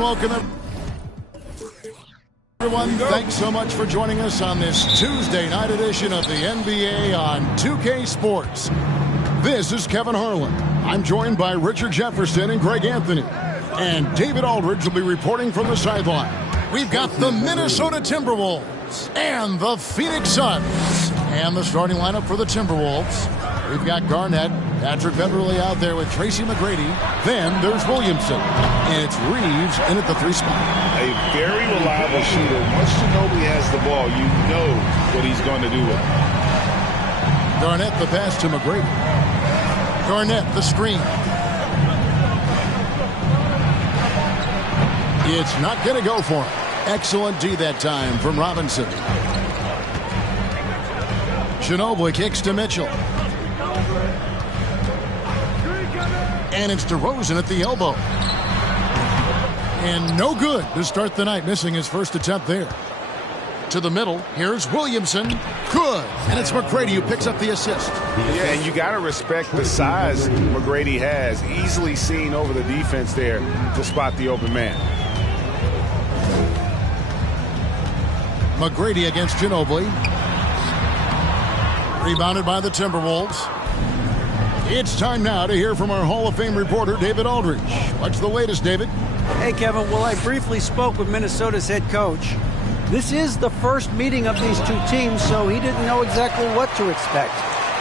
Welcome, everyone. Thanks so much for joining us on this Tuesday night edition of the NBA on 2K Sports. This is Kevin Harlan. I'm joined by Richard Jefferson and Greg Anthony. And David Aldridge will be reporting from the sideline. We've got the Minnesota Timberwolves and the Phoenix Suns. And the starting lineup for the Timberwolves. We've got Garnett, Patrick Beverley out there with Tracy McGrady. Then there's Williamson. And it's Reeves in at the 3 spot. A very reliable shooter. Once Ginobili has the ball, you know what he's going to do with it. Garnett the pass to McGrady. Garnett the screen. It's not going to go for him. Excellent D that time from Robinson. Ginobili kicks to Mitchell. And it's DeRozan at the elbow. And no good to start the night, missing his first attempt there. To the middle, here's Williamson. Good. And it's McGrady who picks up the assist. Yeah, and you got to respect the size McGrady has. Easily seen over the defense there to spot the open man. McGrady against Ginobili. Rebounded by the Timberwolves. It's time now to hear from our Hall of Fame reporter, David Aldridge. What's the latest, David? Hey, Kevin. Well, I briefly spoke with Minnesota's head coach. This is the first meeting of these two teams, so he didn't know exactly what to expect.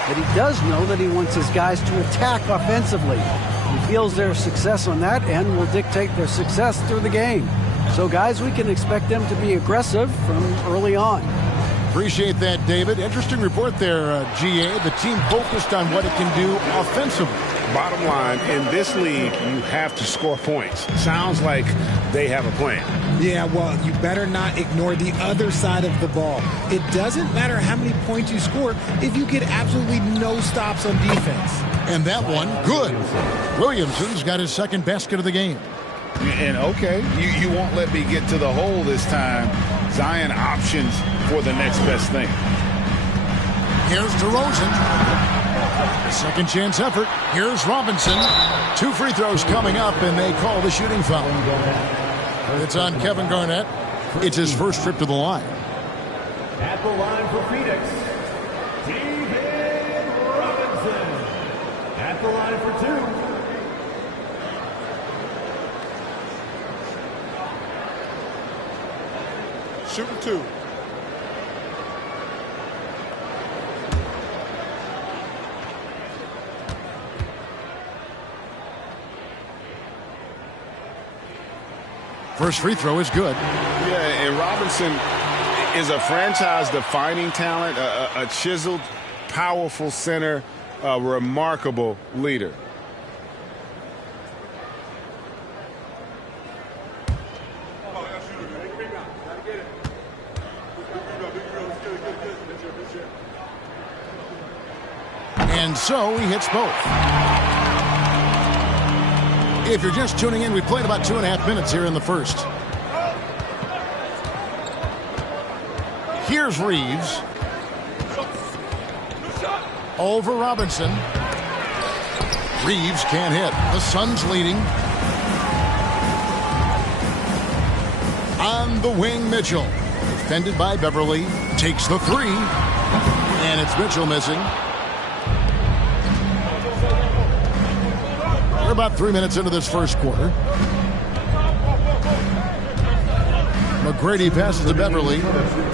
But he does know that he wants his guys to attack offensively. He feels their success on that end will dictate their success through the game. So, guys, we can expect them to be aggressive from early on. Appreciate that, David. Interesting report there, GA. The team focused on what it can do offensively. Bottom line, in this league, you have to score points. Sounds like they have a plan. Yeah, well, you better not ignore the other side of the ball. It doesn't matter how many points you score if you get absolutely no stops on defense. And that one, good. Williamson's got his second basket of the game. And okay, you won't let me get to the hole this time. Zion options for the next best thing. Here's DeRozan. Second chance effort. Here's Robinson. 2 free throws coming up, and they call the shooting foul. It's on Kevin Garnett. It's his first trip to the line. At the line for Phoenix, David Robinson. At the line for 2. Shooting 2. First free throw is good. Yeah, and Robinson is a franchise-defining talent, a chiseled, powerful center, a remarkable leader. And so he hits both. If you're just tuning in, we played about 2.5 minutes here in the first. Here's Reeves. Over Robinson. Reeves can't hit. The Suns leading. On the wing, Mitchell. Defended by Beverley. Takes the 3. And it's Mitchell missing. We're about 3 minutes into this first quarter. McGrady passes to Beverley.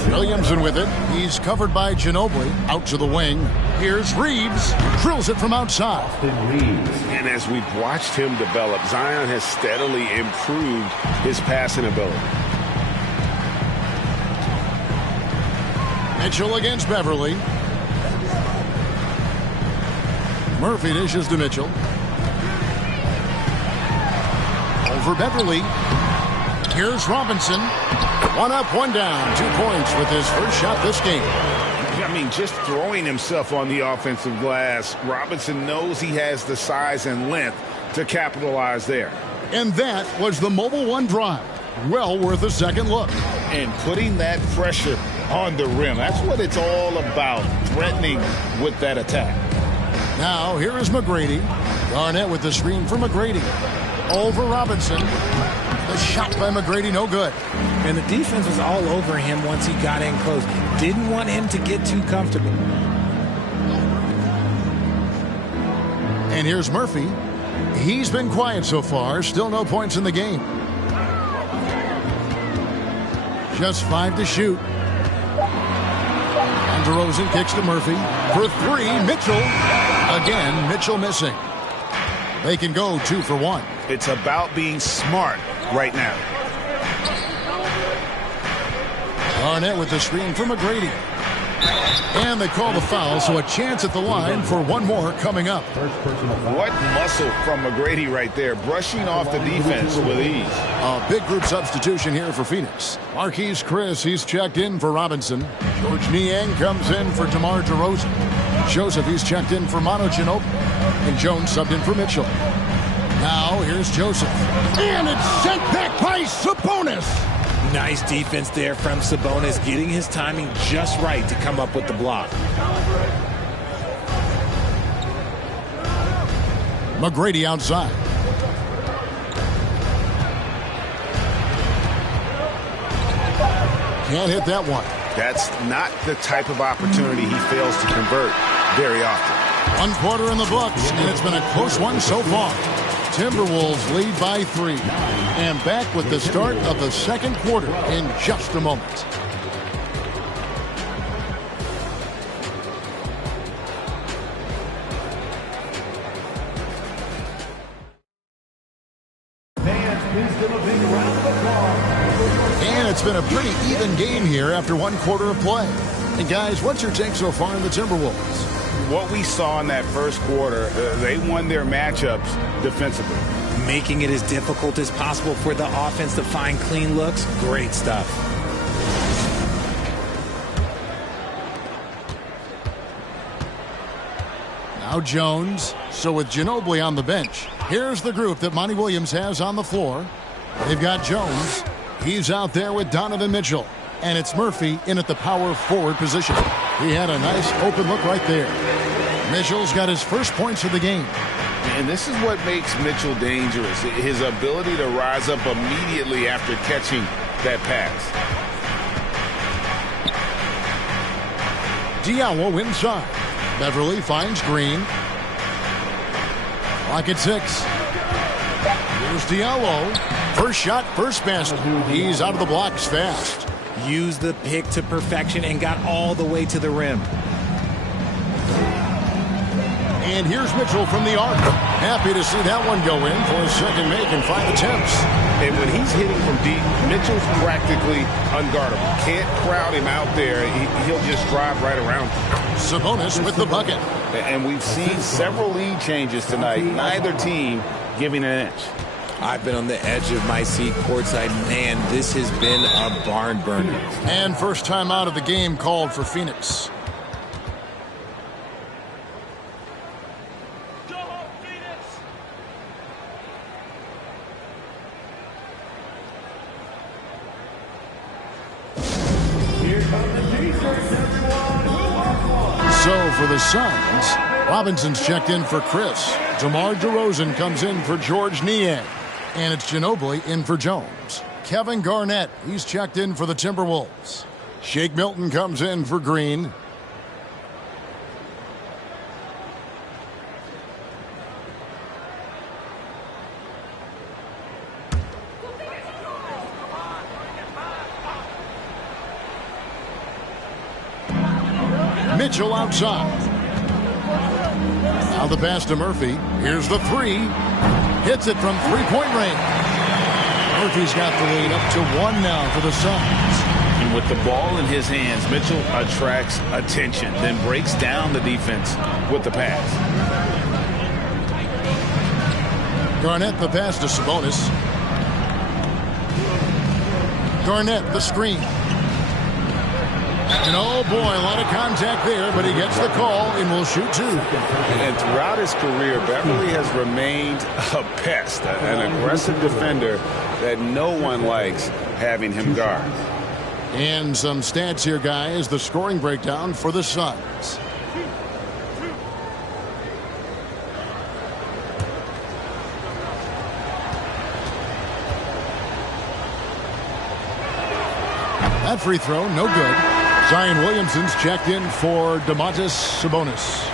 Williamson with it. He's covered by Ginobili. Out to the wing. Here's Reeves. Drills it from outside. And as we've watched him develop, Zion has steadily improved his passing ability. Mitchell against Beverley. Murphy dishes to Mitchell. Over Beverley. Here's Robinson. 1 up, 1 down. 2 points with his first shot this game. I mean, just throwing himself on the offensive glass, Robinson knows he has the size and length to capitalize there. And that was the Mobile One drive. Well worth a second look. And putting that pressure on the rim. That's what it's all about, threatening with that attack. Now, here is McGrady. Garnett with the screen for McGrady. Over Robinson. The shot by McGrady, no good. And the defense was all over him once he got in close. Didn't want him to get too comfortable. And here's Murphy. He's been quiet so far. Still no points in the game. Just 5 to shoot. And DeRozan kicks to Murphy. For 3, Mitchell. Again, Mitchell missing. They can go 2 for 1. It's about being smart right now. Garnett with the screen for McGrady. And they call the foul, so a chance at the line for one more coming up. What muscle from McGrady right there, brushing off the defense with ease. A big group substitution here for Phoenix. Marquise Chris, he's checked in for Robinson. George Niang comes in for DeMar DeRozan. Joseph, he's checked in for Manu Ginobili. And Jones subbed in for Mitchell. Now, here's Joseph. And it's sent back by Sabonis. Nice defense there from Sabonis, getting his timing just right to come up with the block. McGrady outside. Can't hit that one. That's not the type of opportunity he fails to convert very often. 1 quarter in the books, and it's been a close one so far. Timberwolves lead by 3. And back with the start of the second quarter in just a moment. And it's been a pretty even game here after 1 quarter of play. And guys, what's your take so far on the Timberwolves? What we saw in that first quarter, they won their matchups defensively. Making it as difficult as possible for the offense to find clean looks. Great stuff. Now Jones. So with Ginobili on the bench, here's the group that Monty Williams has on the floor. They've got Jones. He's out there with Donovan Mitchell. And it's Murphy in at the power forward position. He had a nice open look right there. Mitchell's got his first points of the game. And this is what makes Mitchell dangerous, his ability to rise up immediately after catching that pass. Diallo inside. Beverly finds Green. Clock at 6. Here's Diallo. First shot, first basket. He's out of the blocks fast. Used the pick to perfection and got all the way to the rim. And here's Mitchell from the arc. Happy to see that one go in for his second make in 5 attempts. And when he's hitting from deep, Mitchell's practically unguardable. Can't crowd him out there. He'll just drive right around him. Sabonis with the bucket. And we've seen several lead changes tonight. Neither team giving an inch. I've been on the edge of my seat courtside. Man, this has been a barn burner. And first time out of the game called for Phoenix. So for the Suns, Robinson's checked in for Chris. DeMar DeRozan comes in for George Niang. And it's Ginobili in for Jones. Kevin Garnett, he's checked in for the Timberwolves. Shake Milton comes in for Green. Mitchell outside. Now the pass to Murphy. Here's the 3. Hits it from three-point range. Murphy's got the lead up to 1 now for the Suns. And with the ball in his hands, Mitchell attracts attention, then breaks down the defense with the pass. Garnett the pass to Sabonis. Garnett the screen. And oh boy, a lot of contact there, but he gets the call and will shoot 2. And throughout his career, Beverly has remained a pest, an aggressive defender that no one likes having him guard. And some stats here, guys. The scoring breakdown for the Suns. That free throw, no good. Zion Williamson's checked in for Domantas Sabonis.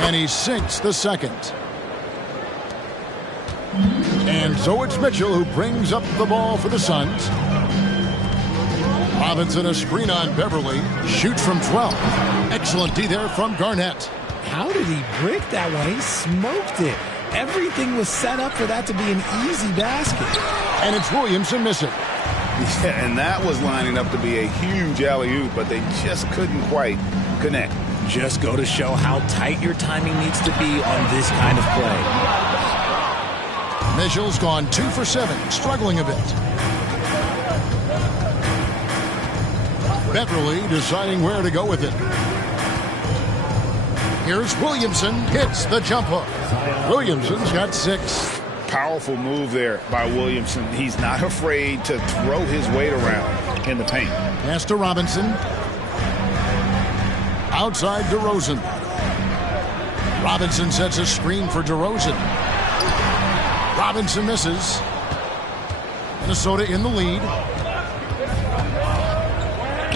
And he sinks the second. And so it's Mitchell who brings up the ball for the Suns. Robinson a screen on Beverly. Shoots from 12. Excellent D there from Garnett. How did he break that one? He smoked it. Everything was set up for that to be an easy basket. And it's Williamson missing. Yeah, and that was lining up to be a huge alley-oop, but they just couldn't quite connect. Just go to show how tight your timing needs to be on this kind of play. Mitchell's gone 2 for 7, struggling a bit. Beverly deciding where to go with it. Here's Williamson, hits the jump hook. Williamson's got 6. Powerful move there by Williamson. He's not afraid to throw his weight around in the paint. Pass to Robinson. Outside DeRozan. Robinson sets a screen for DeRozan. Robinson misses. Minnesota in the lead.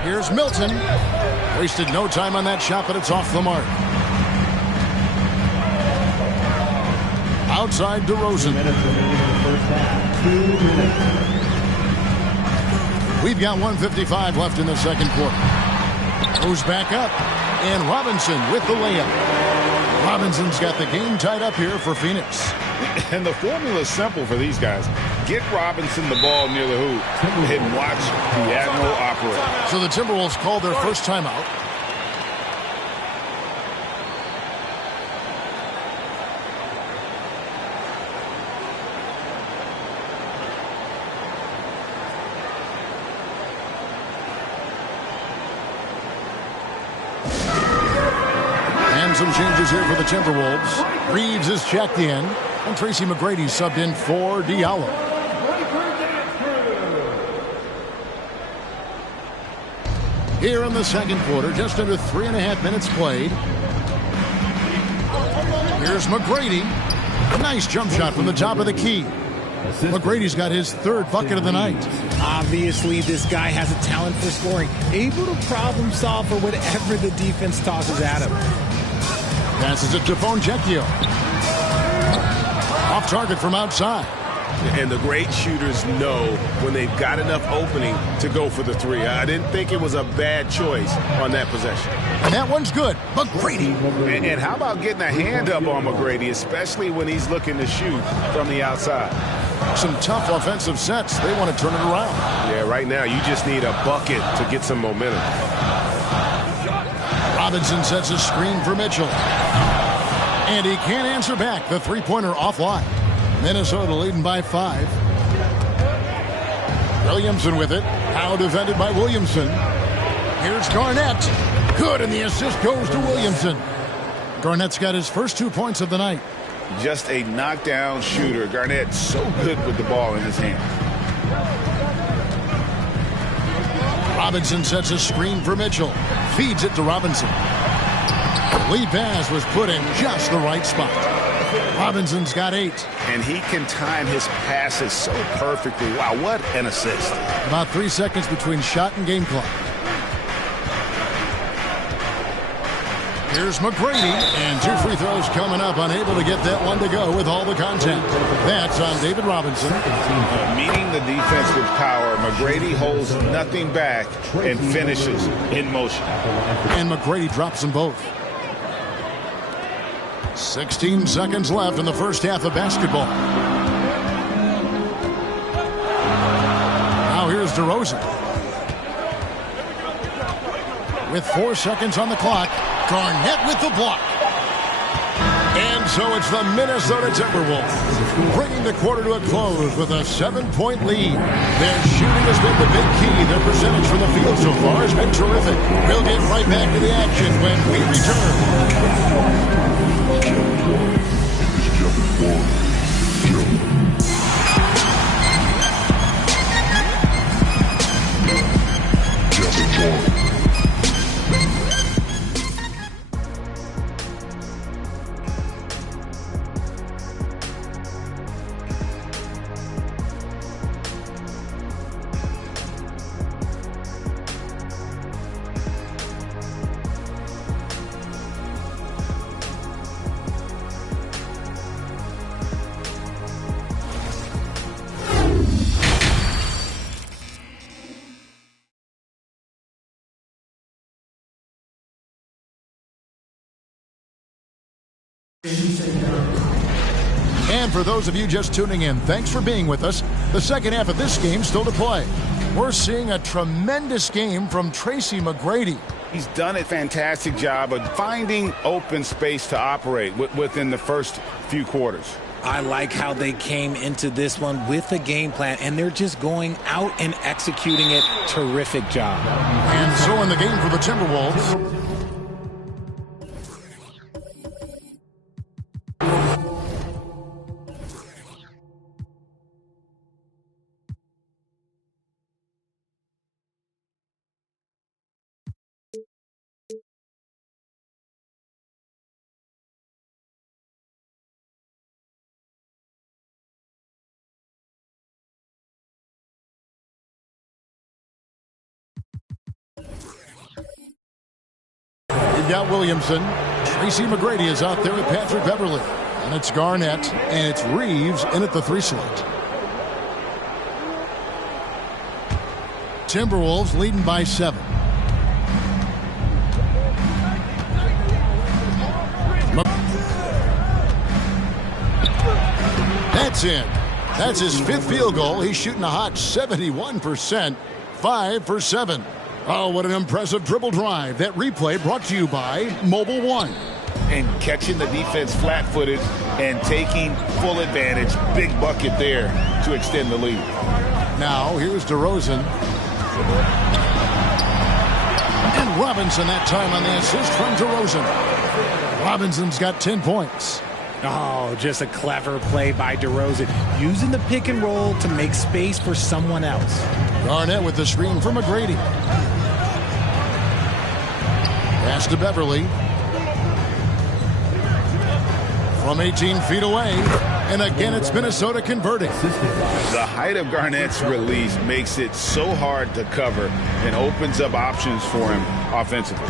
Here's Milton. Wasted no time on that shot, but it's off the mark. Outside DeRozan. We've got 1:55 left in the second quarter. Goes back up. And Robinson with the layup. Robinson's got the game tied up here for Phoenix. And the formula is simple for these guys. Get Robinson the ball near the hoop and watch the Admiral operate. So the Timberwolves called their first timeout. And some changes here for the Timberwolves. Reeves is checked in, and Tracy McGrady subbed in for Diallo. Here in the second quarter, just under 3.5 minutes played. Here's McGrady. A nice jump shot from the top of the key. McGrady's got his 3rd bucket of the night. Obviously, this guy has a talent for scoring. Able to problem solve for whatever the defense tosses at him. Passes it to Fontecchio. Off target from outside. And the great shooters know when they've got enough opening to go for the 3. I didn't think it was a bad choice on that possession. And that one's good. McGrady. And how about getting a hand up on McGrady, especially when he's looking to shoot from the outside? Some tough offensive sets. They want to turn it around. Yeah, right now you just need a bucket to get some momentum. Robinson sets a screen for Mitchell. And he can't answer back. The three-pointer offline. Minnesota leading by 5. Williamson with it. Now defended by Williamson. Here's Garnett. Good, and the assist goes to Williamson. Garnett's got his first 2 points of the night. Just a knockdown shooter. Garnett so good with the ball in his hand. Robinson sets a screen for Mitchell. Feeds it to Robinson. The lead pass was put in just the right spot. Robinson's got 8. And he can time his passes so perfectly. Wow, what an assist. About 3 seconds between shot and game clock. Here's McGrady, and 2 free throws coming up. Unable to get that one to go with all the contact. That's on David Robinson. Meeting the defense with power, McGrady holds nothing back and finishes in motion. And McGrady drops them both. 16 seconds left in the first half of basketball. Now here's DeRozan. With 4 seconds on the clock, Garnett with the block. And so it's the Minnesota Timberwolves bringing the quarter to a close with a 7-point lead. Their shooting has been the big key. Their percentage from the field so far has been terrific. We'll get right back to the action when we return. And for those of you just tuning in, thanks for being with us. The second half of this game still to play. We're seeing a tremendous game from Tracy McGrady. He's done a fantastic job of finding open space to operate within the first few quarters. I like how they came into this one with a game plan, and they're just going out and executing it. Terrific job. And so in the game for the Timberwolves. You've got Williamson. Tracy McGrady is out there with Patrick Beverly. And it's Garnett, and it's Reeves in at the 3 slot. Timberwolves leading by 7. That's in. That's his 5th field goal. He's shooting a hot 71%, 5 for 7. Oh, what an impressive dribble drive. That replay brought to you by Mobile One. And catching the defense flat-footed and taking full advantage. Big bucket there to extend the lead. Now, here's DeRozan. And Robinson that time on the assist from DeRozan. Robinson's got 10 points. Oh, just a clever play by DeRozan, using the pick and roll to make space for someone else. Garnett with the screen from McGrady. Pass to Beverly. From 18 feet away. And again, it's Minnesota converting. The height of Garnett's release makes it so hard to cover and opens up options for him offensively.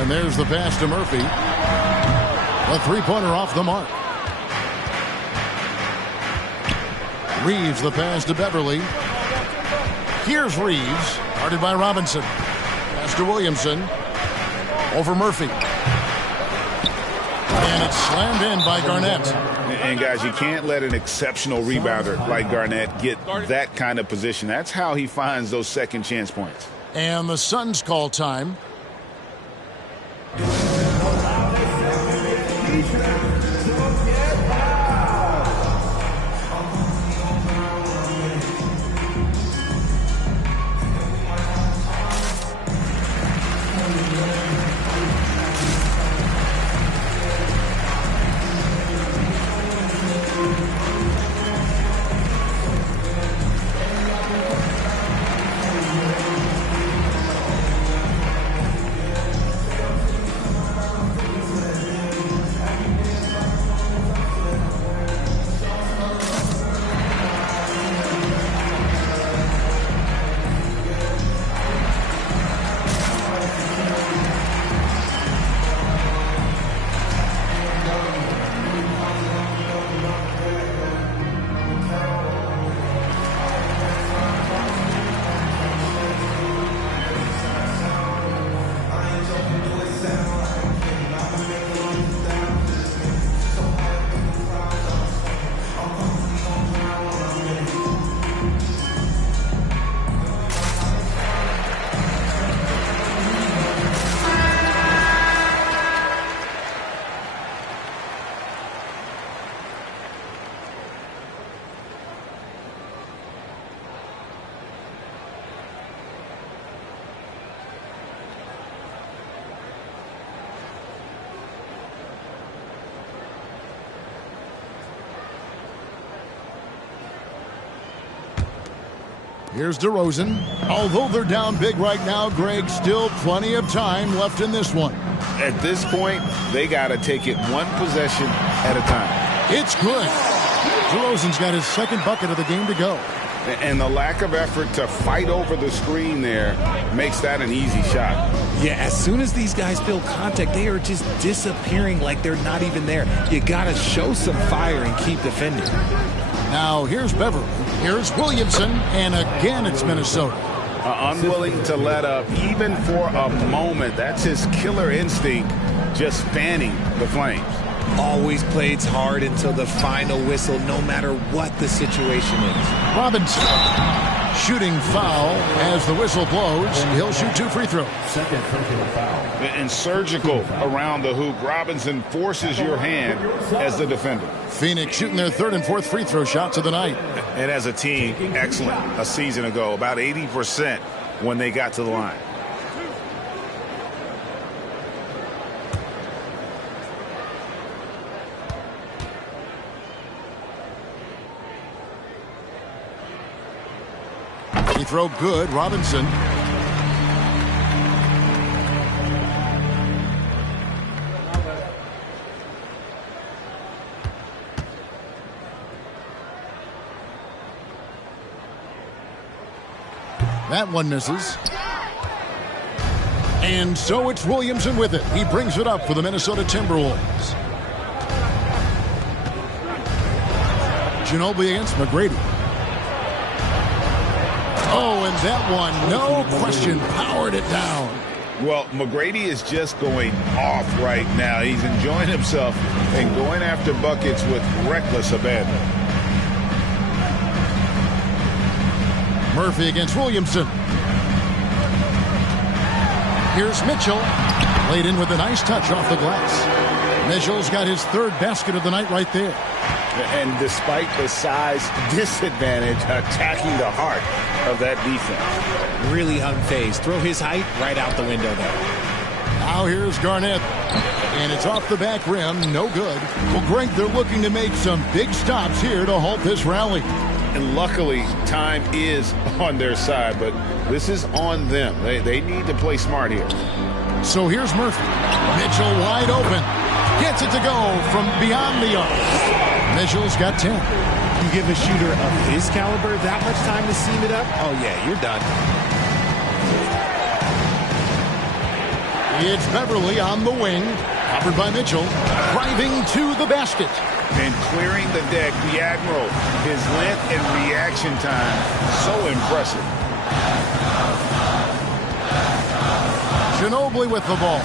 And there's the pass to Murphy. A 3-pointer off the mark. Reeves the pass to Beverly. Here's Reeves, guarded by Robinson. Pass to Williamson. Over Murphy. And it's slammed in by Garnett. And guys, you can't let an exceptional rebounder like Garnett get that kind of position. That's how he finds those second chance points. And the Suns call time. Here's DeRozan. Although they're down big right now, Greg, still plenty of time left in this one. At this point, they got to take it one possession at a time. It's good. DeRozan's got his 2nd bucket of the game to go. And the lack of effort to fight over the screen there makes that an easy shot. Yeah, as soon as these guys feel contact, they are just disappearing like they're not even there. You got to show some fire and keep defending. Now here's Beverly. Here's Williamson. And again, it's Minnesota. Unwilling to let up even for a moment. That's his killer instinct just fanning the flames. Always plays hard until the final whistle, no matter what the situation is. Robinson, shooting foul as the whistle blows. He'll shoot 2 free throws. Second personal foul. And surgical around the hoop. Robinson forces your hand as the defender. Phoenix shooting their 3rd and 4th free throw shots of the night. And as a team, excellent a season ago. About 80% when they got to the line. Free throw good. Robinson. That one misses. And so it's Williamson with it. He brings it up for the Minnesota Timberwolves. Ginobili against McGrady. Oh, and that one, no question, powered it down. Well, McGrady is just going off right now. He's enjoying himself and going after buckets with reckless abandon. Murphy against Williamson. Here's Mitchell. Laid in with a nice touch off the glass. Mitchell's got his 3rd basket of the night right there. And despite the size disadvantage, attacking the heart of that defense. Really unfazed. Throw his height right out the window there. Now here's Garnett. And it's off the back rim. No good. Well, Greg, they're looking to make some big stops here to halt this rally. And luckily, time is on their side, but this is on them. They need to play smart here. So here's Murphy. Mitchell wide open. Gets it to go from beyond the arc. Mitchell's got 10. You give a shooter of his caliber that much time to seam it up? Oh, yeah, you're done. It's Beverly on the wing. Covered by Mitchell. Driving to the basket. And clearing the deck, the Admiral. His length and reaction time, so impressive. Ginobili with the ball.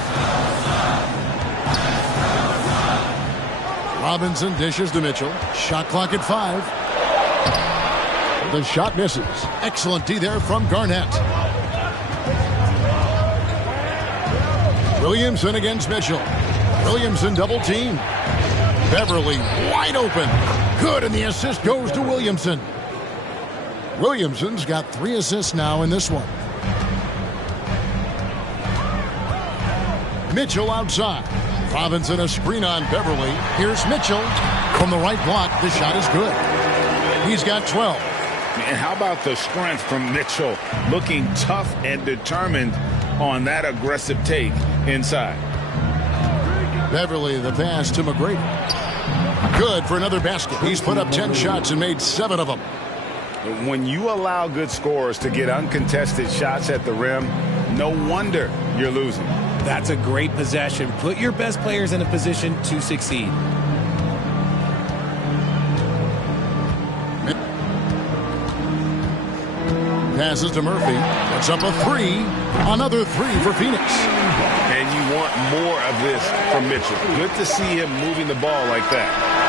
Robinson dishes to Mitchell. Shot clock at 5. The shot misses. Excellent D there from Garnett. Williamson against Mitchell. Williamson double team. Beverly wide open. Good, and the assist goes to Williamson. Williamson's got 3 assists now in this one. Mitchell outside. Robinson a screen on Beverly. Here's Mitchell. From the right block, the shot is good. He's got 12. And how about the strength from Mitchell? Looking tough and determined on that aggressive take inside. Beverly the pass to McGrady. Good for another basket. He's put up 10 shots and made 7 of them. When you allow good scorers to get uncontested shots at the rim, no wonder you're losing. That's a great possession. Put your best players in a position to succeed. Passes to Murphy. Puts up a 3. Another 3 for Phoenix. And you want more of this from Mitchell. Good to see him moving the ball like that.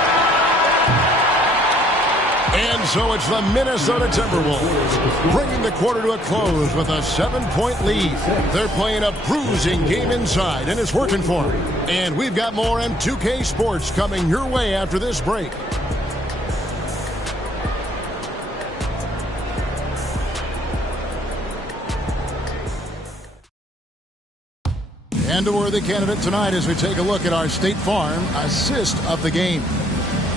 And so it's the Minnesota Timberwolves bringing the quarter to a close with a 7-point lead. They're playing a bruising game inside, and it's working for them. And we've got more M2K Sports coming your way after this break. And a worthy candidate tonight as we take a look at our State Farm assist of the game.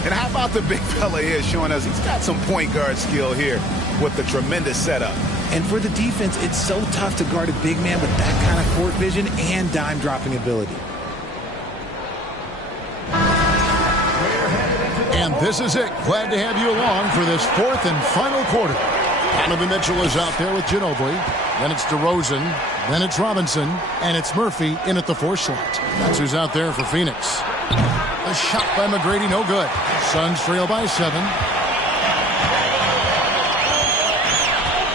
And how about the big fella here showing us he's got some point guard skill here with the tremendous setup. And for the defense, it's so tough to guard a big man with that kind of court vision and dime dropping ability. And this is it. Glad to have you along for this 4th and final quarter. Donovan Mitchell is out there with Ginobili. Then it's DeRozan. Then it's Robinson. And it's Murphy in at the 4 slot. That's who's out there for Phoenix. A shot by McGrady, no good. Suns trail by 7.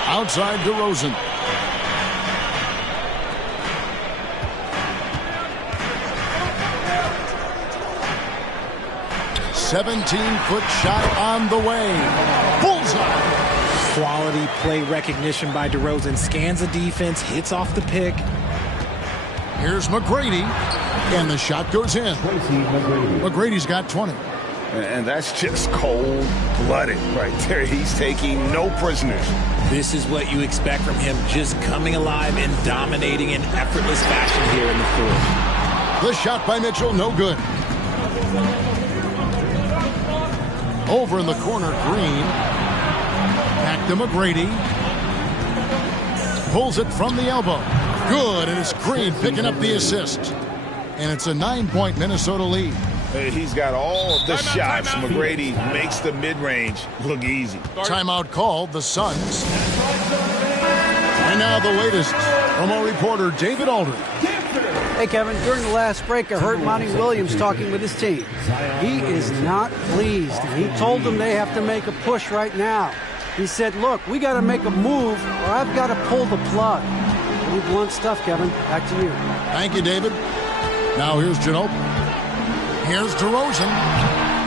Outside DeRozan. 17-foot shot on the way. Bullseye. Quality play recognition by DeRozan. Scans the defense, hits off the pick. Here's McGrady, and the shot goes in. McGrady's got 20. And that's just cold-blooded right there. He's taking no prisoners. This is what you expect from him, just coming alive and dominating in effortless fashion here in the fourth. The shot by Mitchell, no good. Over in the corner, Green. Back to McGrady. Pulls it from the elbow. Good, and it's Green picking up the assist. And it's a 9-point Minnesota lead. He's got all of the shots. McGrady makes the mid-range look easy. Timeout called, the Suns. And now the latest from our reporter, David Aldridge. Hey, Kevin, during the last break, I heard Monty Williams talking with his team. He is not pleased. He told them they have to make a push right now. He said, look, we got to make a move or I've got to pull the plug. Pretty blunt stuff, Kevin. Back to you. Thank you, David. Now here's Ginobili. Here's DeRozan.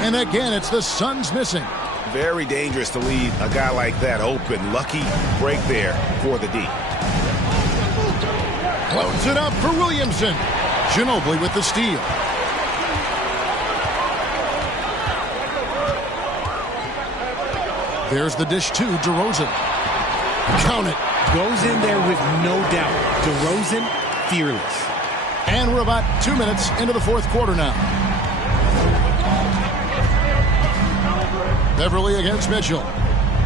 And again, it's the Suns missing. Very dangerous to leave a guy like that open. Lucky break there for the D. Close it up for Williamson. Ginobili with the steal. There's the dish to DeRozan. Count it. Goes in there with no doubt. DeRozan, fearless. And we're about 2 minutes into the fourth quarter now. Beverly against Mitchell.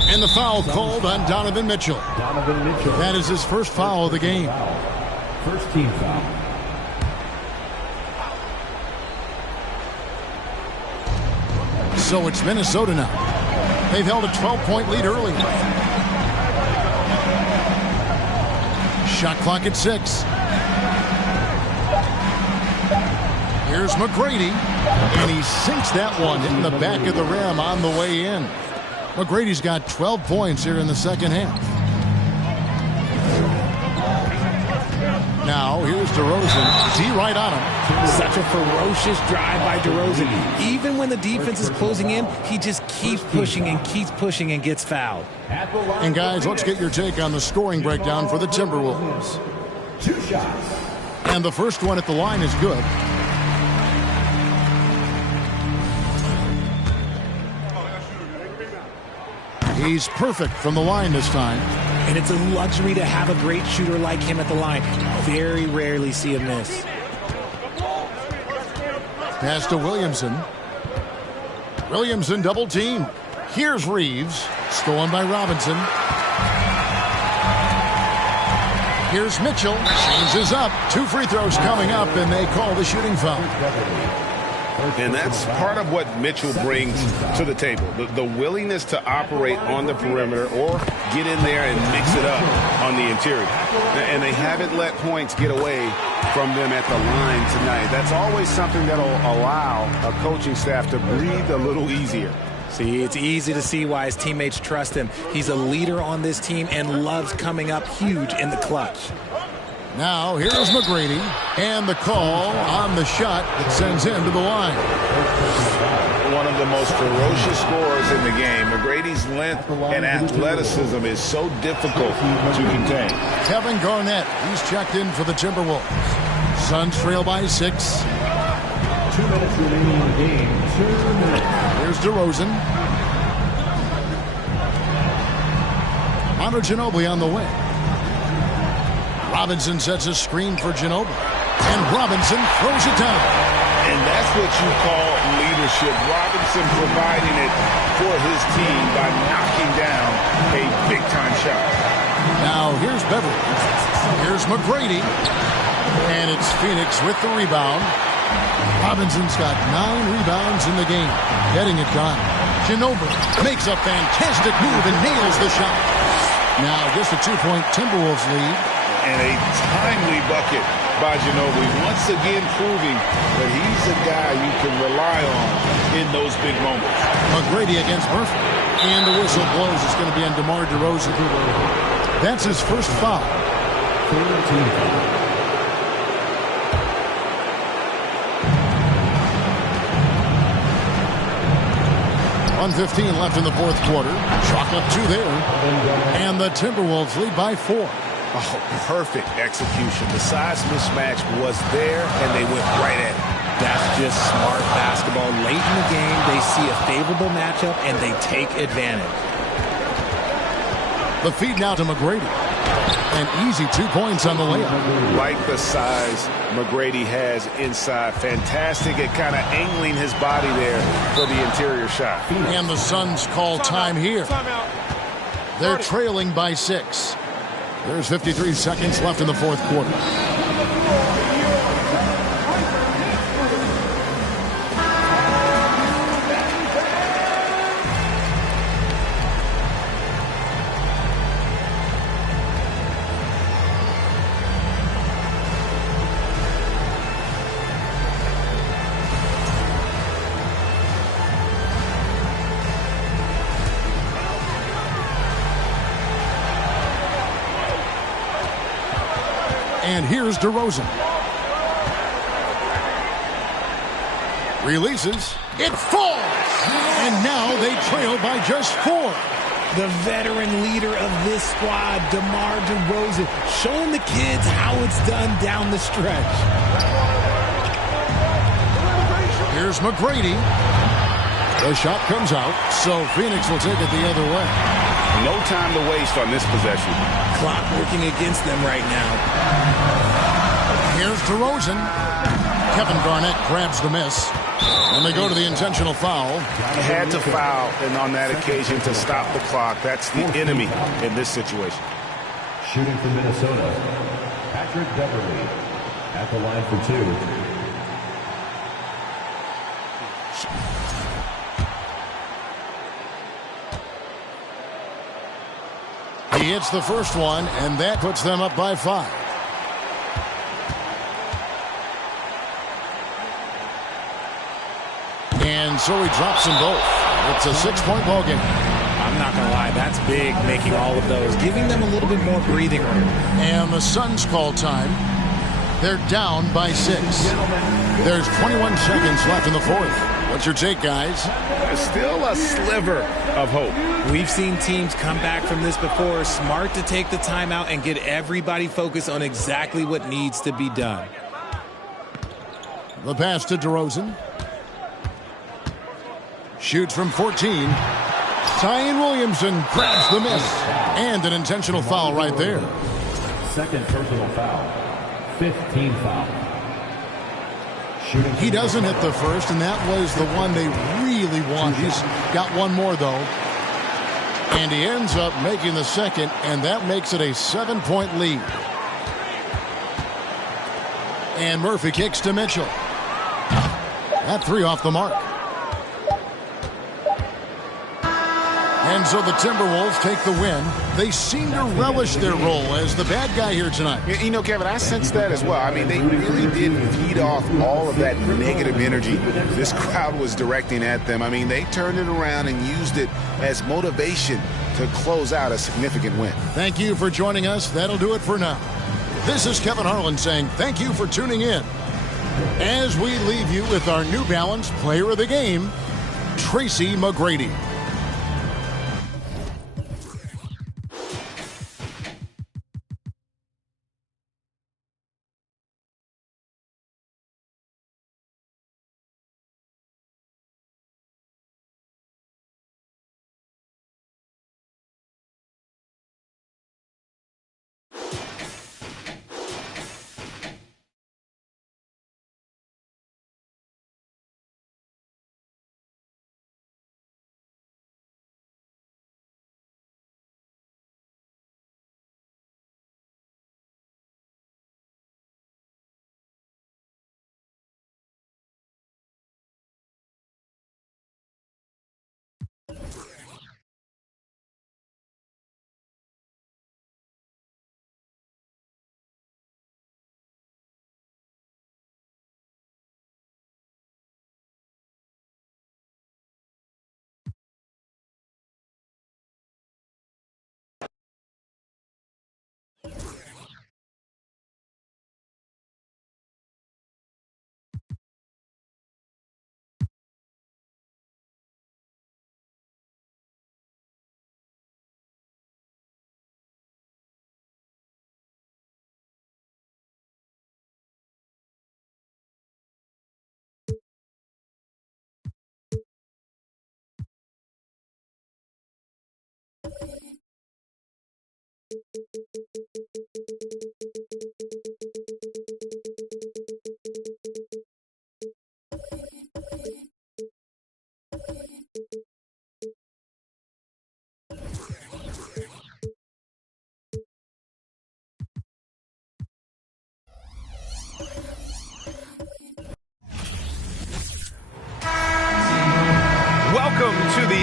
And the foul called on Donovan Mitchell. That is his first foul of the game. First team foul. So it's Minnesota now. They've held a 12-point lead early. Shot clock at 6. Here's McGrady, and he sinks that one in the back of the rim on the way in. McGrady's got 12 points here in the second half. Now, here's DeRozan. Z right on him. Such a ferocious drive by DeRozan. Even when the defense is closing in, he just keeps pushing and gets fouled. And guys, let's get your take on the scoring breakdown for the Timberwolves. 2 shots. And the first one at the line is good. He's perfect from the line this time. And it's a luxury to have a great shooter like him at the line. Very rarely see him miss. Pass to Williamson. Williamson double team. Here's Reeves. Stolen by Robinson. Here's Mitchell. Changes up. 2 free throws coming up, and they call the shooting foul. And that's part of what Mitchell brings to the table. The willingness to operate on the perimeter or get in there and mix it up on the interior. And they haven't let points get away from them at the line tonight. That's always something that will allow a coaching staff to breathe a little easier. See, it's easy to see why his teammates trust him. He's a leader on this team and loves coming up huge in the clutch. Now, here's McGrady, and the call on the shot that sends him to the line. One of the most ferocious scorers in the game. McGrady's length and athleticism is so difficult to contain. Kevin Garnett, he's checked in for the Timberwolves. Suns trail by 6. 2 minutes remaining in the game. 2 minutes. Here's DeRozan. Manu Ginobili on the wing. Robinson sets a screen for Ginobili. And Robinson throws it down. And that's what you call leadership. Robinson providing it for his team by knocking down a big-time shot. Now here's Beverly. Here's McGrady. And it's Phoenix with the rebound. Robinson's got 9 rebounds in the game. Getting it done. Ginobili makes a fantastic move and nails the shot. Now just a 2-point Timberwolves lead. And a timely bucket by Ginobili, once again proving that he's a guy you can rely on in those big moments. McGrady against Murphy. And the whistle blows. It's going to be on DeMar DeRozan. That's his first foul. 13. 1:15 left in the fourth quarter. Chalk up 2 there. And the Timberwolves lead by 4. Oh, perfect execution. The size mismatch was there, and they went right at it. That's just smart basketball. Late in the game, they see a favorable matchup, and they take advantage. The feed now to McGrady. An easy 2 points on the layup. Like the size McGrady has inside. Fantastic at kind of angling his body there for the interior shot. And the Suns call time here. They're trailing by 6. There's 53 seconds left in the fourth quarter. And here's DeRozan. Releases. It falls. And now they trail by just 4. The veteran leader of this squad, DeMar DeRozan, showing the kids how it's done down the stretch. Here's McGrady. The shot comes out, so Phoenix will take it the other way. No time to waste on this possession. Clock working against them right now. Here's DeRozan. Kevin Garnett grabs the miss. And they go to the intentional foul. Had to foul, and on that occasion to stop the clock. That's the enemy in this situation. Shooting for Minnesota, Patrick Beverly at the line for 2. He hits the first one, and that puts them up by 5. And so he drops them both. It's a 6-point ball game. I'm not going to lie, that's big, making all of those, giving them a little bit more breathing room. And the Suns call time. They're down by 6. There's 21 seconds left in the fourth. What's your take, guys? Still a sliver of hope. We've seen teams come back from this before. Smart to take the timeout and get everybody focused on exactly what needs to be done. The pass to DeRozan. Shoots from 14. Zion Williamson grabs the miss. And an intentional foul right there. Second personal foul. 15 foul. He doesn't hit the first, and that was the one they really want. He's got one more, though. And he ends up making the second, and that makes it a 7-point lead. And Murphy kicks to Mitchell. That 3 off the mark. And so the Timberwolves take the win. They seem to relish their role as the bad guy here tonight. You know, Kevin, I sense that as well. I mean, they really did feed off all of that negative energy this crowd was directing at them. I mean, they turned it around and used it as motivation to close out a significant win. Thank you for joining us. That'll do it for now. This is Kevin Harlan saying thank you for tuning in. As we leave you with our New Balance Player of the Game, Tracy McGrady.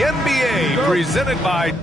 NBA, presented by...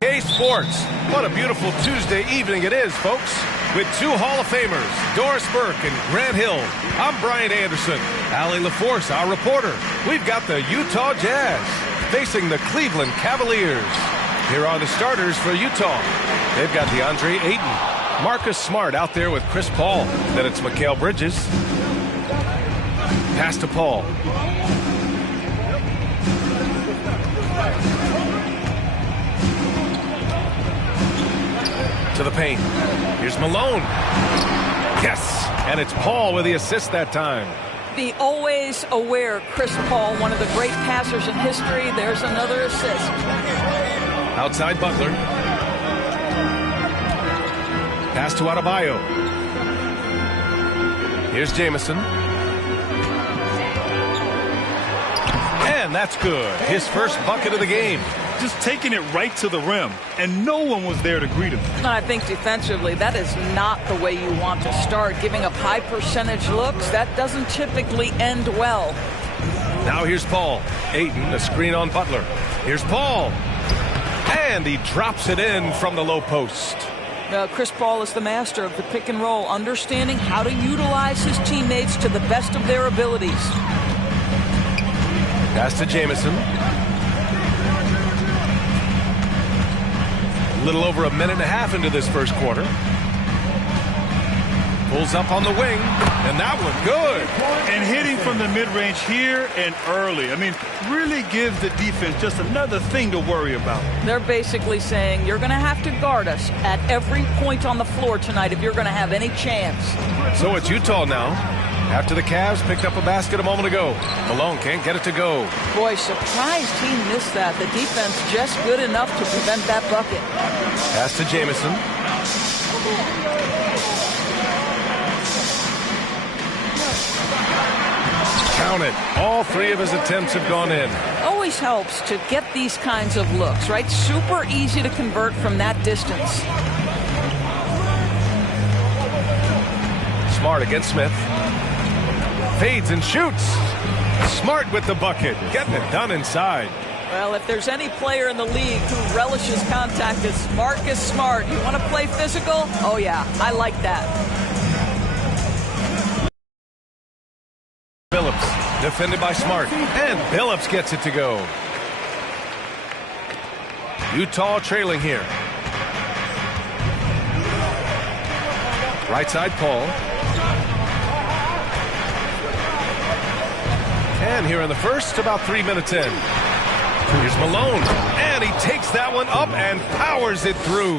K Sports. What a beautiful Tuesday evening it is, folks. With two Hall of Famers, Doris Burke and Grant Hill. I'm Brian Anderson. Allie LaForce, our reporter. We've got the Utah Jazz facing the Cleveland Cavaliers. Here are the starters for Utah. They've got DeAndre Ayton, Marcus Smart out there with Chris Paul. Then it's Mikal Bridges. Pass to Paul. To the paint. Here's Malone. Yes, and it's Paul with the assist that time. The always aware Chris Paul, one of the great passers in history. There's another assist. Outside Butler. Pass to Adebayo. Here's Jamison. And that's good. His first bucket of the game. Just taking it right to the rim, and no one was there to greet him. And I think defensively, that is not the way you want to start. Giving up high percentage looks, that doesn't typically end well. Now here's Paul. Ayton, a screen on Butler. Here's Paul. And he drops it in from the low post. Chris Paul is the master of the pick and roll, understanding how to utilize his teammates to the best of their abilities. Pass to Jamison. A little over a minute and a half into this first quarter. Pulls up on the wing, and that one good. And hitting from the mid-range here and early. I mean, really gives the defense just another thing to worry about. They're basically saying you're going to have to guard us at every point on the floor tonight if you're going to have any chance. So it's Utah now. After the Cavs picked up a basket a moment ago. Malone can't get it to go. Boy, surprised he missed that. The defense just good enough to prevent that bucket. Pass to Jamison. Count it. All three of his attempts have gone in. Always helps to get these kinds of looks, right? Super easy to convert from that distance. Smart against Smith. Fades and shoots. Smart with the bucket. Getting it done inside. Well, if there's any player in the league who relishes contact, it's Marcus Smart. You want to play physical? Oh, yeah. I like that. Phillips, defended by Smart. And Phillips gets it to go. Utah trailing here. Right side, Paul. And here in the first, about 3 minutes in. Here's Malone, and he takes that one up and powers it through.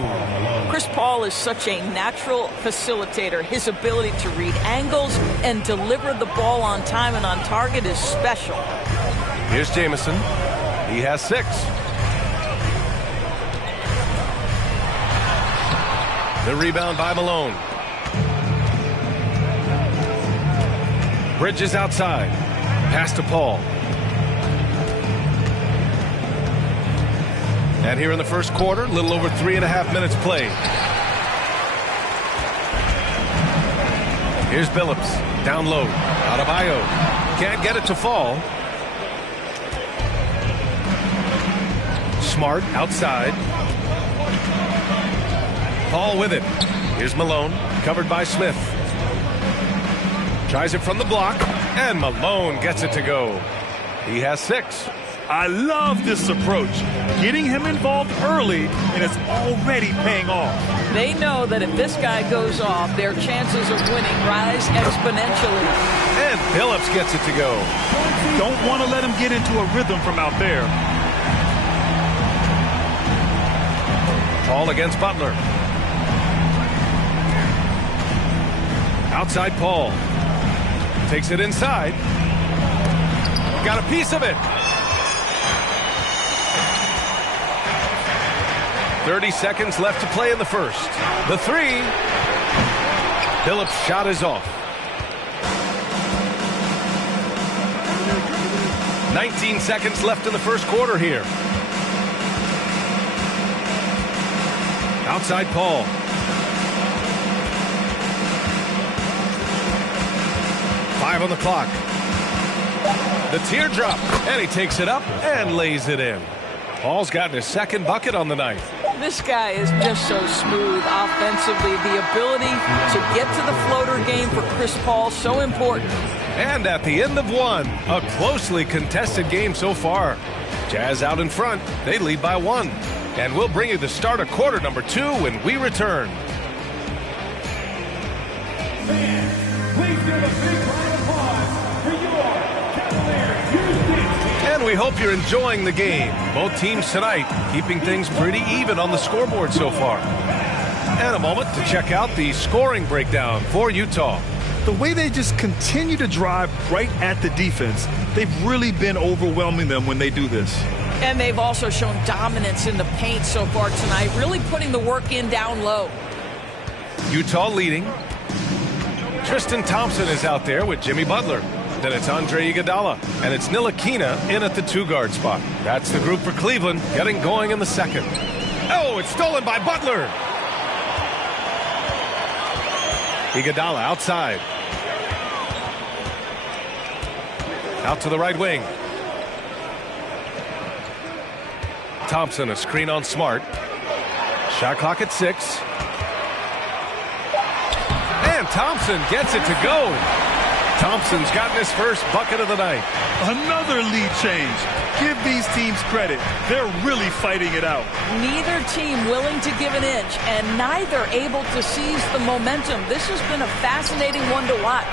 Chris Paul is such a natural facilitator. His ability to read angles and deliver the ball on time and on target is special. Here's Jamison. He has 6. The rebound by Malone. Bridges outside. Pass to Paul. And here in the first quarter, a little over 3.5 minutes played. Here's Billups. Down low. Adebayo. Can't get it to fall. Smart outside. Paul with it. Here's Malone. Covered by Smith. Tries it from the block. And Malone gets it to go. He has 6. I love this approach. Getting him involved early, and it's already paying off. They know that if this guy goes off, their chances of winning rise exponentially. And Billups gets it to go. Don't want to let him get into a rhythm from out there. Paul against Butler. Outside Paul. Takes it inside. Got a piece of it. 30 seconds left to play in the first. The 3. Billups' shot is off. 19 seconds left in the first quarter here. Outside Paul. Five on the clock. The teardrop. And he takes it up and lays it in. Paul's gotten his second bucket on the night. This guy is just so smooth offensively. The ability to get to the floater game for Chris Paul, so important. And at the end of one, a closely contested game so far. Jazz out in front. They lead by 1. And we'll bring you the start of quarter number 2 when we return. Please give a big round of applause for your Cavaliers Houston. And we hope you're enjoying the game. Both teams tonight keeping things pretty even on the scoreboard so far. And a moment to check out the scoring breakdown for Utah. The way they just continue to drive right at the defense, they've really been overwhelming them when they do this. And they've also shown dominance in the paint so far tonight, really putting the work in down low. Utah leading. Tristan Thompson is out there with Jimmy Butler. Then it's Andre Iguodala, and it's Ntilikina in at the 2-guard spot. That's the group for Cleveland, getting going in the second. Oh, it's stolen by Butler. Iguodala outside. Out to the right wing. Thompson, a screen on Smart. Shot clock at 6. And Thompson gets it to go. Thompson's gotten his first bucket of the night. Another lead change. Give these teams credit. They're really fighting it out. Neither team willing to give an inch, and neither able to seize the momentum. This has been a fascinating one to watch.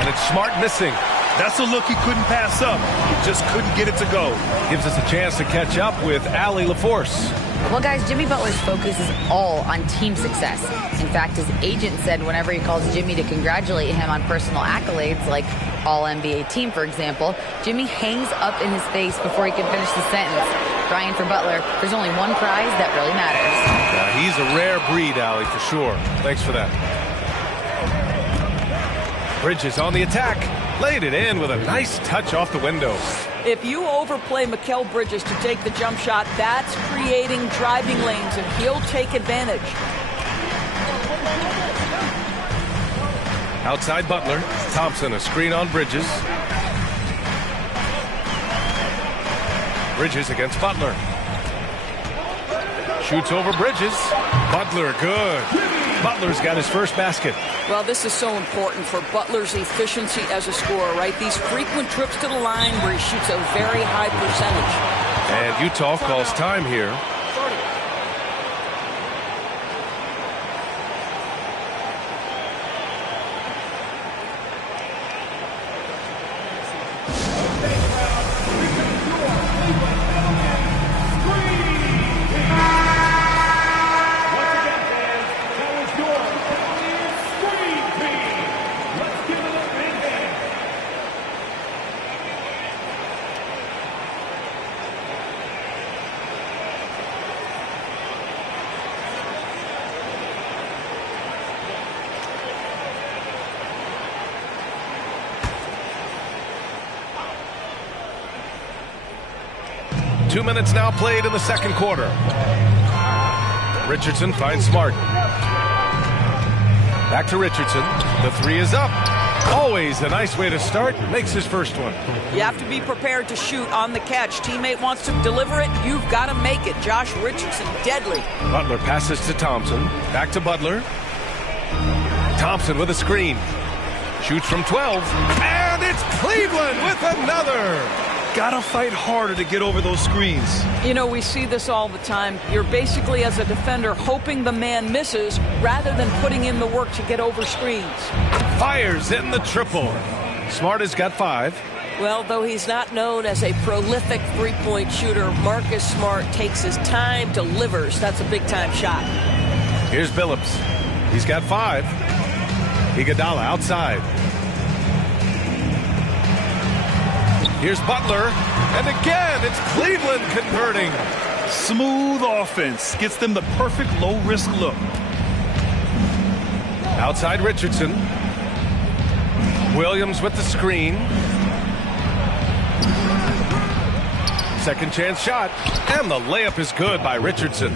And it's Smart missing. That's a look he couldn't pass up. He just couldn't get it to go. Gives us a chance to catch up with Allie LaForce. Well, guys, Jimmy Butler's focus is all on team success. In fact, his agent said whenever he calls Jimmy to congratulate him on personal accolades, like All-NBA team, for example, Jimmy hangs up in his face before he can finish the sentence. Brian, for Butler, there's only one prize that really matters. Yeah, he's a rare breed, Allie, for sure. Thanks for that. Bridges on the attack. Laid it in with a nice touch off the window. If you overplay Mikal Bridges to take the jump shot, that's creating driving lanes, and he'll take advantage. Outside Butler. Thompson, a screen on Bridges. Bridges against Butler. Shoots over Bridges. Butler, good. Butler's got his first basket. Well, this is so important for Butler's efficiency as a scorer, right? These frequent trips to the line where he shoots a very high percentage. And Utah calls time here. Two minutes now played in the second quarter. Richardson finds Smart. Back to Richardson. The three is up. Always a nice way to start. Makes his first one. You have to be prepared to shoot on the catch. Teammate wants to deliver it. You've got to make it. Josh Richardson, deadly. Butler passes to Thompson. Back to Butler. Thompson with a screen. Shoots from 12. And it's Cleveland with another. Gotta fight harder to get over those screens. You know, we see this all the time. You're basically, as a defender, hoping the man misses rather than putting in the work to get over screens. Fires in the triple. Smart has got 5. Well, though he's not known as a prolific three-point shooter, Marcus Smart takes his time, delivers. That's a big-time shot. Here's Billups. He's got 5. Iguodala outside. Here's Butler. And again, it's Cleveland converting. Smooth offense gets them the perfect low-risk look. Outside Richardson. Williams with the screen. Second chance shot. And the layup is good by Richardson.